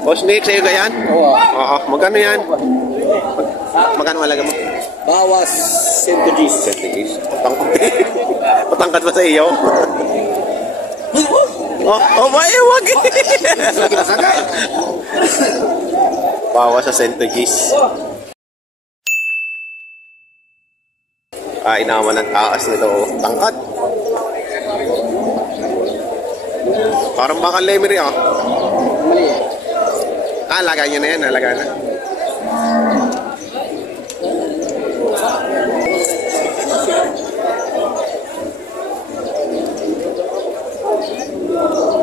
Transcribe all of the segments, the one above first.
Boss Nick, sa'yo ka yan? Oo. Oo. Magkano yan? Magkano malaga mo? Bawas 100 Gs. 100 Gs. Patangkad ba sa iyo? Oh, wag. Bawas sa 100 Gs. Kain naman ng taas nito. Tangkad. Parang bakal lemery ah. Lagay nyo na yan. Lagay na.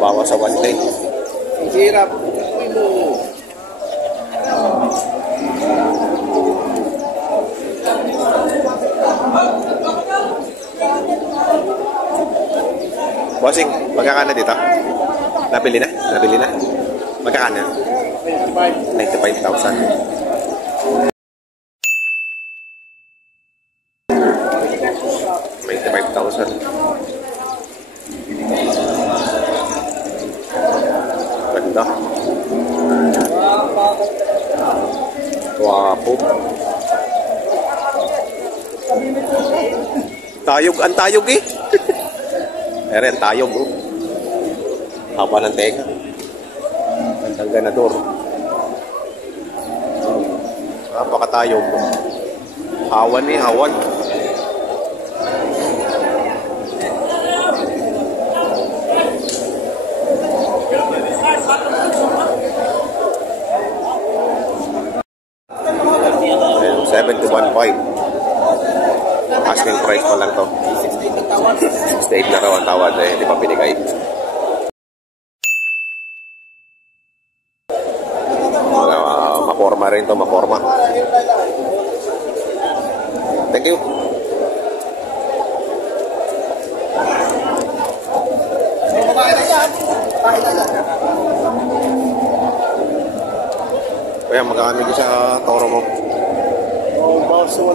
Bawa sa 110. Ang hirap. Bossing, magkakana dito? Nabili na? Magkakana? 95,000. 95,000. Ganda. Wapo. Ang tayog eh. Ang tayog oh. Haba ng tenga. Ang ganador. Napakatayog. Hawan eh, hawan. Ayun, 7,215. Asking price pa lang to. 68 na raw ang tawad eh, hindi pa binigay. Maporma rin to, maporma. Thank you. Kaya magkano sa toro mo? Bawas sa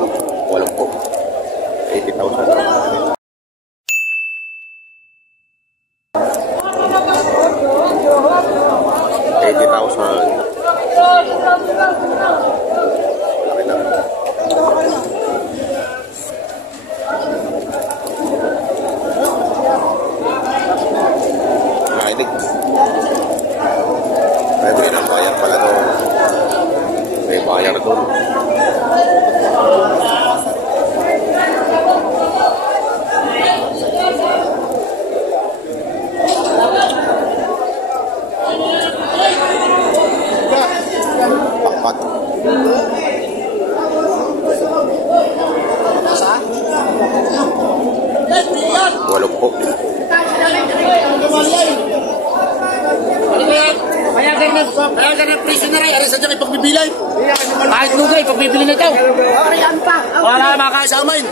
80,000. 80,000. Pwede rin ang bayar pala to. May bayar doon. Pakpat. Walong po. Kaya na prisoner ay sa dyan ipagbibilay. Kahit lugay, pagbibili na ito. Wala makakasamin.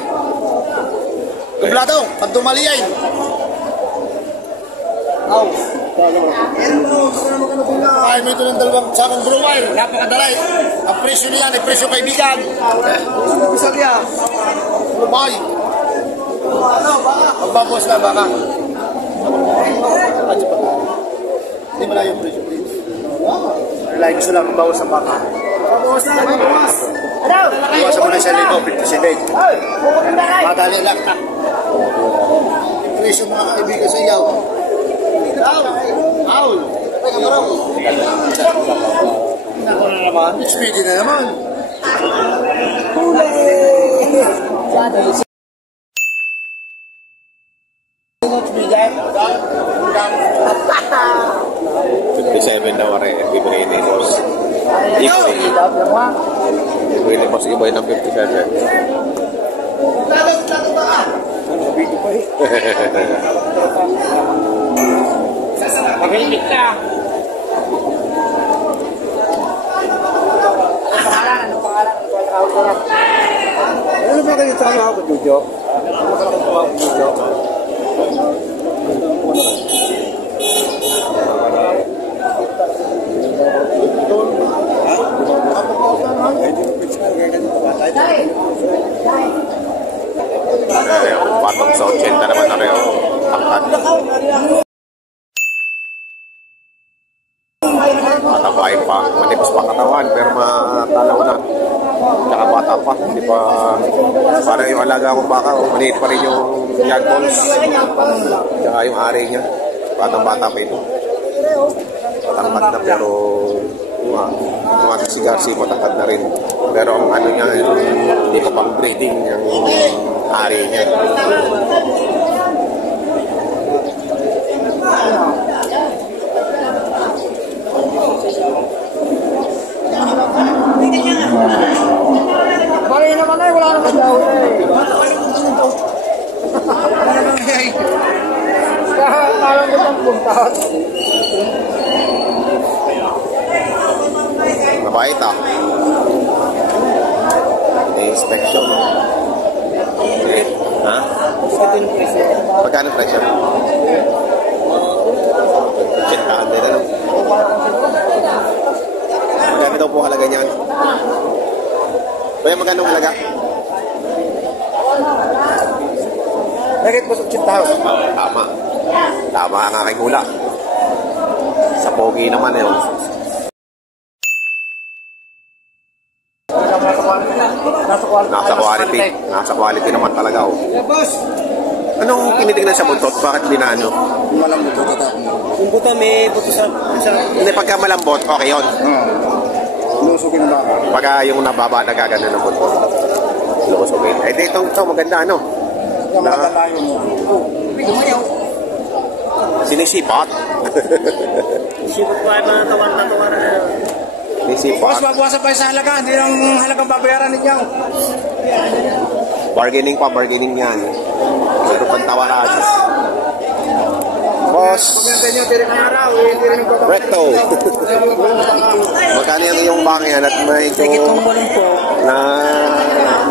Dublado, pag tumaliay. Ay, may ito ng dalawang sakong brewer. Napakadalay. Ang presyo niyan ay presyo kaibigan. Isa niya. Lumay. Magbabawas na baka. Hindi mo na yung presyo. Like, gusto lang magbawas sa baka. Bawas na, bawas. Bawasan mo na siya lino, 57. Madali lang. Yung presyo mga kaibigan sa iyaw. Aul. Ako na naman. Speedy na naman. Huli. 57 daw rin. Bibigay ni Boss Iboy. Bibigay ni Boss Iboy ng 57. Magalimit ka. Ano pangalan? Ano ba ganito ako, Jojo? Ano ba ganito ako, Jojo? Patong sa 80 naman na rin. Angkat. matabain pa. Manipis pa katawan, pero matalaw na. Tsaka bata pa. Hindi pa, parang yung alaga kong baka, maliit pa rin yung young balls. Tsaka yung ari niya. Batang-bata pa ito. Matangkad na, pero si Garcia matangkad na rin. Pero ang ano niya, hindi pa pang breeding yung ari niya. Bali naman ay, wala naman daw eh. Parang ko pang puntahan. Mabait ah. Inspection. Ha? Magkano presyo? Check-aan din ano? Magkano daw po halaga niyan? Kaya magkano halaga? Bakit po sa 80,000? Tama. Tama ang aking hula. Sa pogi naman eh. Nasa quality naman talaga oh. Anong tinitignan sa buntot? Bakit hindi na ano? Malambot ito. Yung buto may buto sa... Hindi, pagka malambot, okay yun. Lusugin ba? Pagka yung nababa, nagagano ng buntot. Lusugin. Eh, ito maganda ano? Yung maganda yun mo. Sinisipat. Sipot pa ay mga tawar-tawar. Sinisipat. Boss, babawasan pa sa halaga. Hindi lang halagang babayaran ninyo. Bargaining yan. Pero pantawaran. Boss. Recto. Magkano yung bangyan at may ito na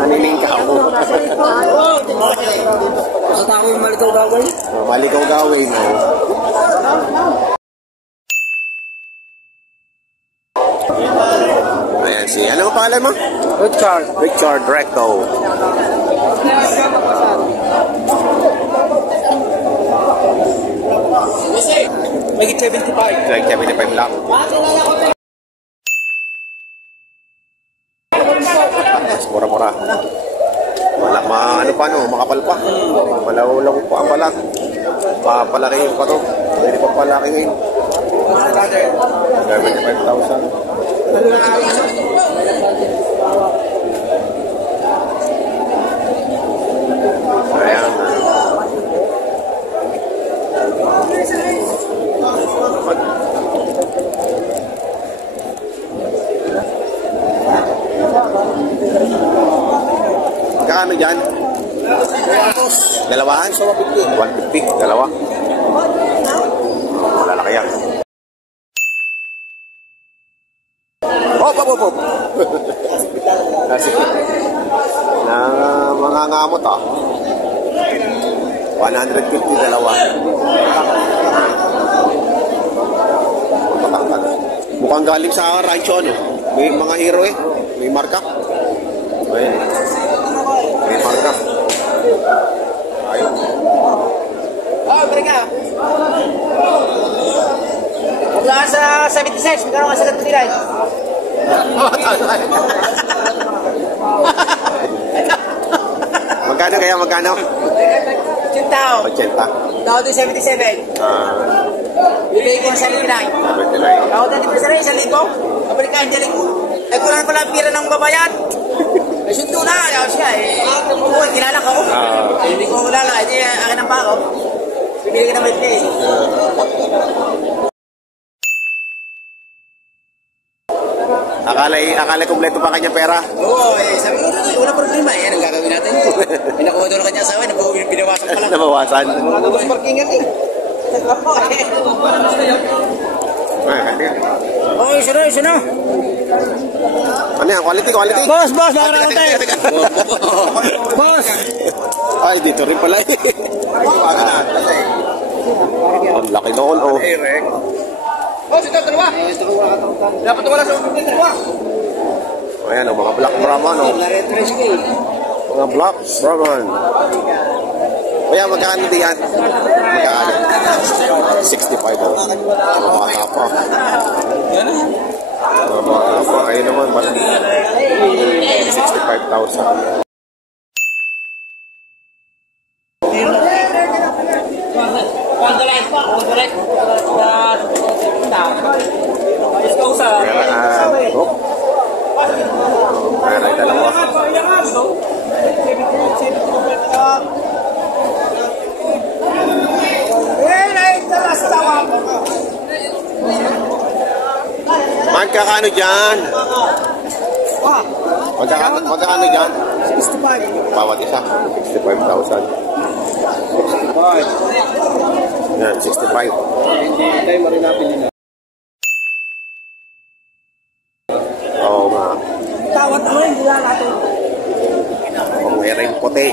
nanilingkaw. Sa tao yung malikaw gawin? Malikaw gawin. Ayan si, ano ang pangalan mo? Richard Recto. Magit 75. Like 75 lang. Mura-mura. Ano pa no, makapal pa. Malaw-law pa ang balat. Papalakihin pa to. Hindi pa palakihin. 75,000. Ayan. Magkano dyan? Dalawahan? 150. Dalawa. Malalaki yan. Hop. Na mga ngamot ah. 150 dalawa. Mukhang galing sa rancho ano. May mga hero eh. May markup. Ayan. May markup. Ayun. Oh, balik ka. Wala sa 76, magkano ka sa 79? Magkano kaya? Magkano? 80. 80. Tao din 77. Bibigay ko ng 79. 79. Ako dati pa sa rin, 1,000. Kabalik ka, hindi ko. Eh, kulang ko lang pira ng babayan. Eh, sunto na. Ayaw siya eh. Kilala ko. Hindi ko kilala. Hindi, akin ang bako. Bibigay ka ng may play. Akala kompleto pa kanya pera. Oo, sabi ko, wala problema. Yan ang gagawin natin. Pinakuha doon kanya asawa, binawasan pa lang. Nabawasan. Mga parkingan eh. Oh, isa na. Ano yan? Quality? Boss, nakaraw tayo. Boss. Ay, dito rin pala. Ang laki noon, oh. Boss, ito, dalawa. Dapat wala sa ulit dalawa. Ayan, oh, mga black Brahman, oh. Mga black Brahman. Kaya magkano diyan? Magkano? 65 oh. Bata pa. Bata pa. Ayun naman, 65,000. Ay, dalawa. Magkakano dyan? Magkakano dyan? 65. Bawat isa? 65,000. Yan, 65. Hindi tayo marinapin nila. Oo nga. Tawat naman, hindi lang natin. Kung may rin puti,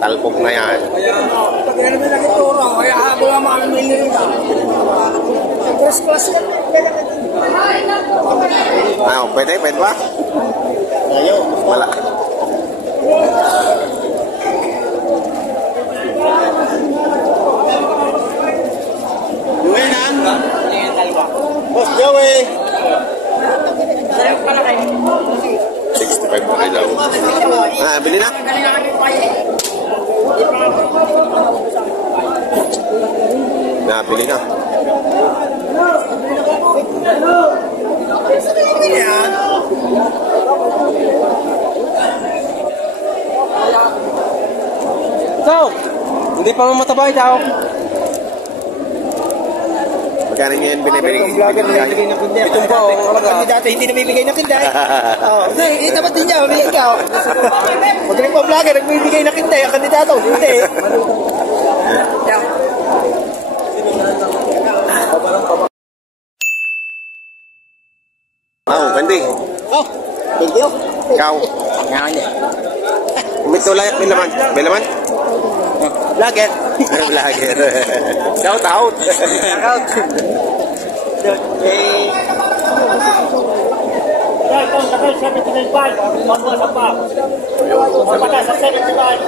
talpog na yan. Pag meron na nagituro, kaya habol ang mga milirin ka. First class yan. Pwede ba? Ayaw. Wala. Joey na? Boss Joey! 65 na daw. Bili na? Bili na. So, hindi pa mamataba ikaw. Magkano niya yung binibigay? Itong po, kandidato hindi nabibigay na kinday. Hindi, dapat din niya, hindi ikaw. Magaling po vlogger, nagbibigay na kinday, ang kandidato, hindi. Gandi. Thank you. Ikaw. May laman. May laman? Vlogger. Vlogger. Shout out. Ito, sakay 75. Magwasa pa. Magwasa sa 75.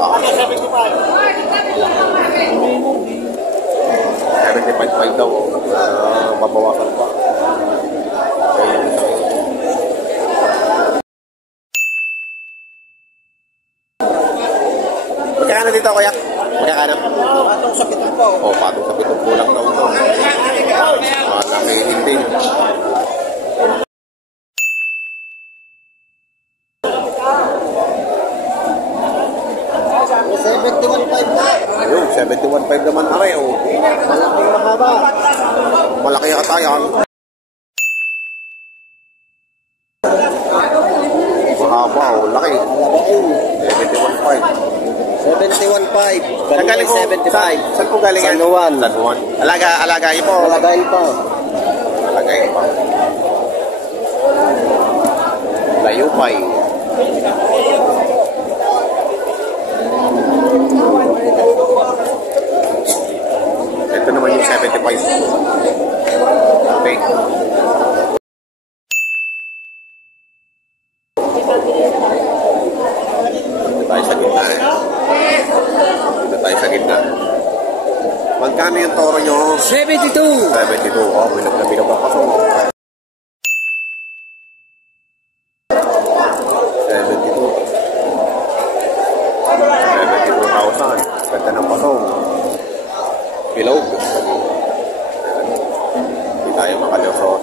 Magwasa 75. 75 daw. Babawasan pa. Magkano dito, kuya? Magkano? Patong sa pitong po. Patong sa pitong kulang daw. Nakainin din. Ayun, 71.5 naman are, oh. Malaking mahaba. Malaki ata yan. Mahaba, oh. Laki. 71.5. 71.5. Saan galing po? 75. Saan po galing yan? San Juan. San Juan. Alagain po. Alagain pa. Alagain pa. Layupay. Ito naman yung 75. Okay. Dito tayo sa gitna. Magkano yung toro nyo? 72. 72. Binog na binog ang paso. 72,000. Ganda ng paso. Bilog. Hindi tayo makalusot.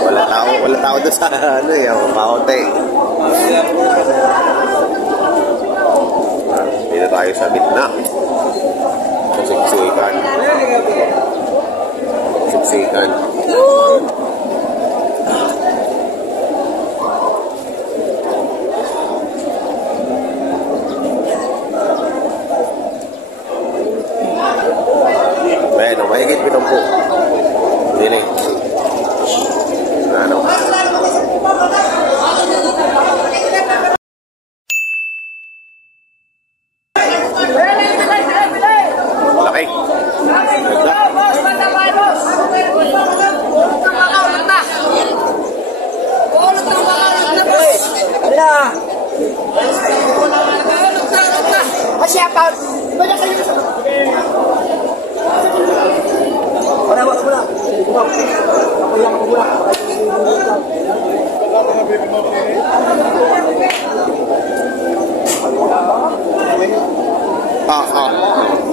Wala tao doon sa ano eh, kaunti. Dito tayo sa gitna. Sa siksikan. Siksikan. Bueno, mahigit 70. Dili. Ano? Laki. Ganda. shout out. Wala kayo sa... Wala.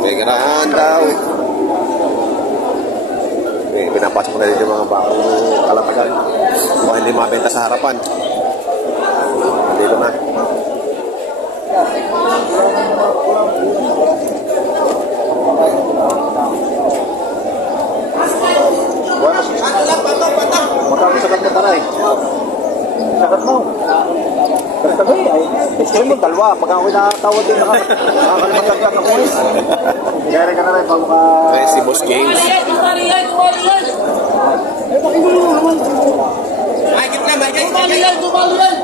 May ganahan daw. Pinapasok mo na dito yung mga bakong kalatagan. Kung hindi mabenta sa harapan. Dito na. Magkano sakat na taray? Sakat mo. Sakat mo ay. Gusto mo dalawa. Pag ako nakatawad din nakakalimutan ka ako. Kaya ka na rin pag maka... Si Boss James.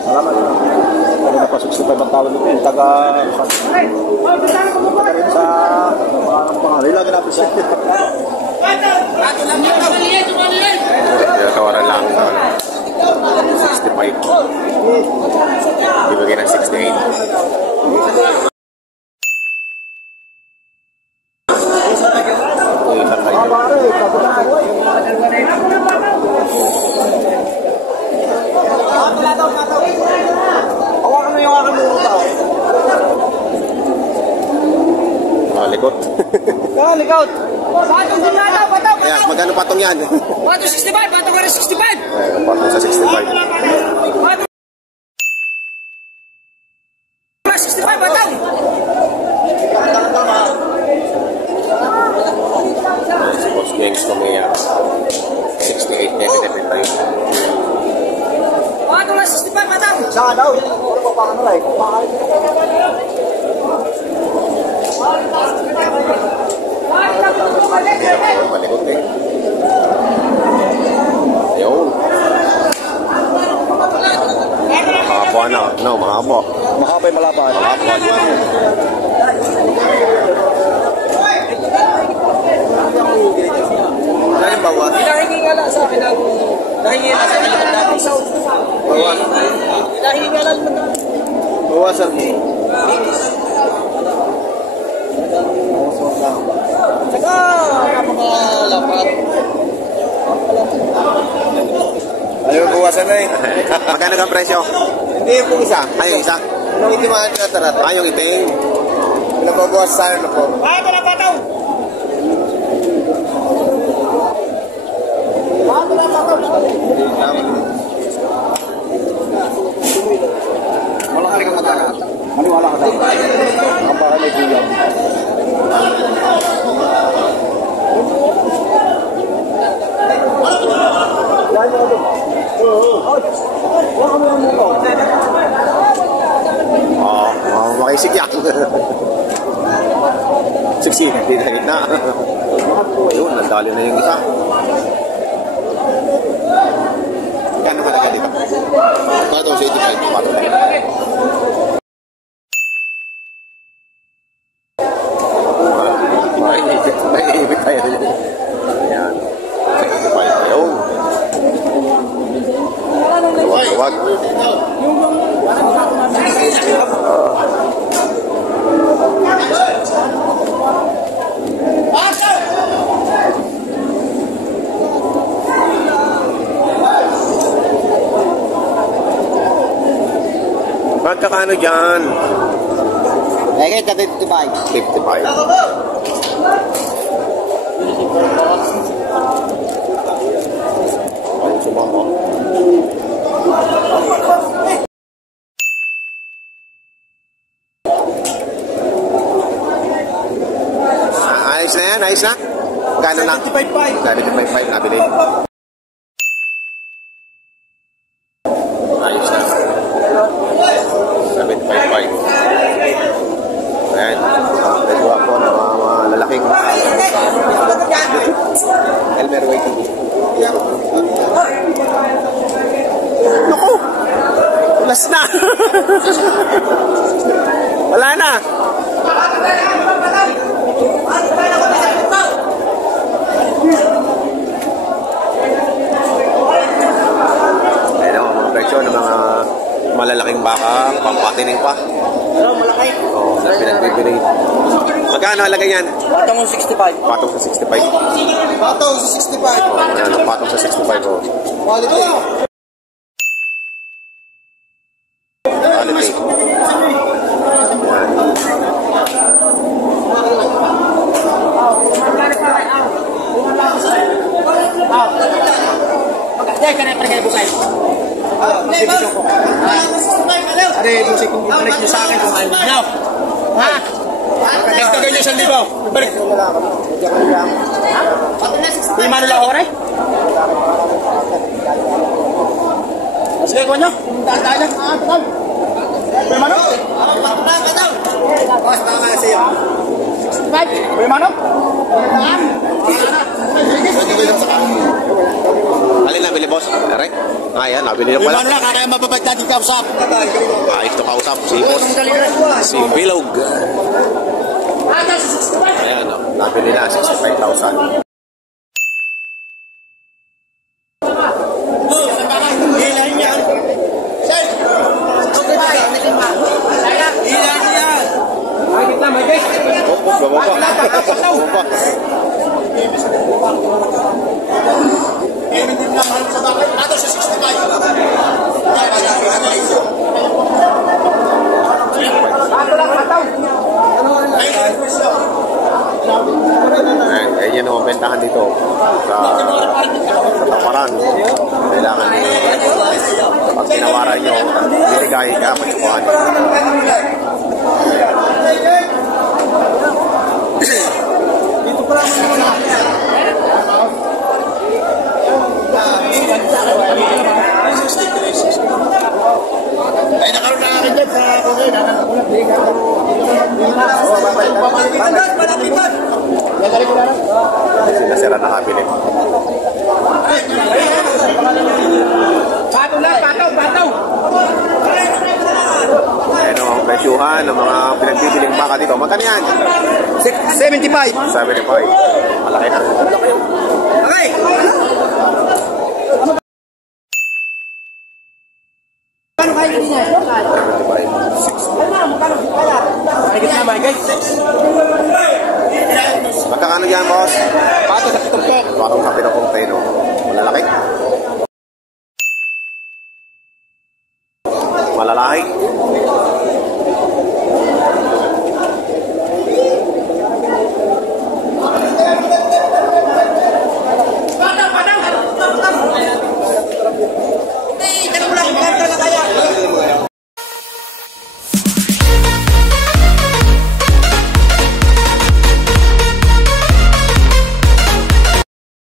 Salamat. Ano na pa 65 ang tawad nito. Taga... Sa... Mga pangalan. Lagi natin siya. Tawaran lang. 65. Ibigay ng 68. Likot. Likot. Patong din na daw, patong. Ayan, magkano patong yan? Patong 65, patong ka rin 65. Patong sa 65. Patong 65, patong. Si Boss James Comea. 68 kaya kinipin tayo. Patong na 65, patong. Saan daw? Ano pa pa ano rin? Malikot eh. Ayun. Mahaba na. No, mahaba. Mahaba yung malaban. Mahaba yun. Dahil bawat. Hinahingi nga lang sa akin ang... Hinahingi nga sa akin ang sound. Bawat. Hinahingi nga lang. Bawasan mo. Saka, napakalapat. Ayaw bawasan na eh. Magkano ang presyo? Hindi po isa. Ay, yung isa. Yung itim ang tinatarat. Ay, yung iting. Pinababawas sa ano po. Patong na patong. Malaki rin ang matana. Maniwala ka sa akin. Ang baka may gulang. Makisig yan. Sigsig, hindi na hit na. Ayun, nandali na yung isa. Kano malaga dito? Patong sa 85, patong na. May ibig tayo rin. Ayan. Sa 85, ayun. Huwag. Magkakano dyan? Lagi, 55. 55. Ang sumama. Ayos na yan, ayos na. Magkano na? 75 nabili. Ayos na. 75. Ayan. Medyo ako na mga lalaking Elmer waiting. Naku! Last na! Wala na! Ayan ako, mga presyo ng mga malalaking baka, pampatining pa. Pero malaki. Oo, na pinagbibili. Magkano halaga yan? Patong 65. Patong sa 65. Patong sa 65. Ayan, patong sa 65. Oh. Quality. Quality. Dahil ka na yung kayo bukay. Are, busik kung ibalik nyo sa akin kung ayaw nyo. Ha? Dagdagan nyo 1,000. Ibalik. Kuya Mano lang ako rin? Sige, kuha nyo. Daan na. Kuya Mano? Boss, tama na sa'yo. Kuya Mano? Alin na, bili boss? Aray? Ayan, nabili na Yung pala. ano na, kaya mababag natin kausap. Ayos to kausap. Si boss. Si Bilog. Ayan, oh, nabili na. 65,000. Hilahin yan. Sir! Hilahin yan. Makikit na, makikit. Bumaba. Meron din lang sa bakit. Ato sa 65. Ayan, ganyan yung bentahan dito. Sa taparan. Kailangan pag tinawaran nyo, binigay ka, pagkuhan. Dito pa lang muna. Ay, nakaroon na rin dyan sa kungay. Sinasira na kabilit. Pataw. Ayan ang presyuhan ng mga pinagbibiling baka dito. Magkano yan? 75. 75. Malaki na. Okay. Makikit na, makikit. Magkakano yan, boss? Pato sa tumpok. Parang sa pinapong tayo. Malalaki? Malalaki?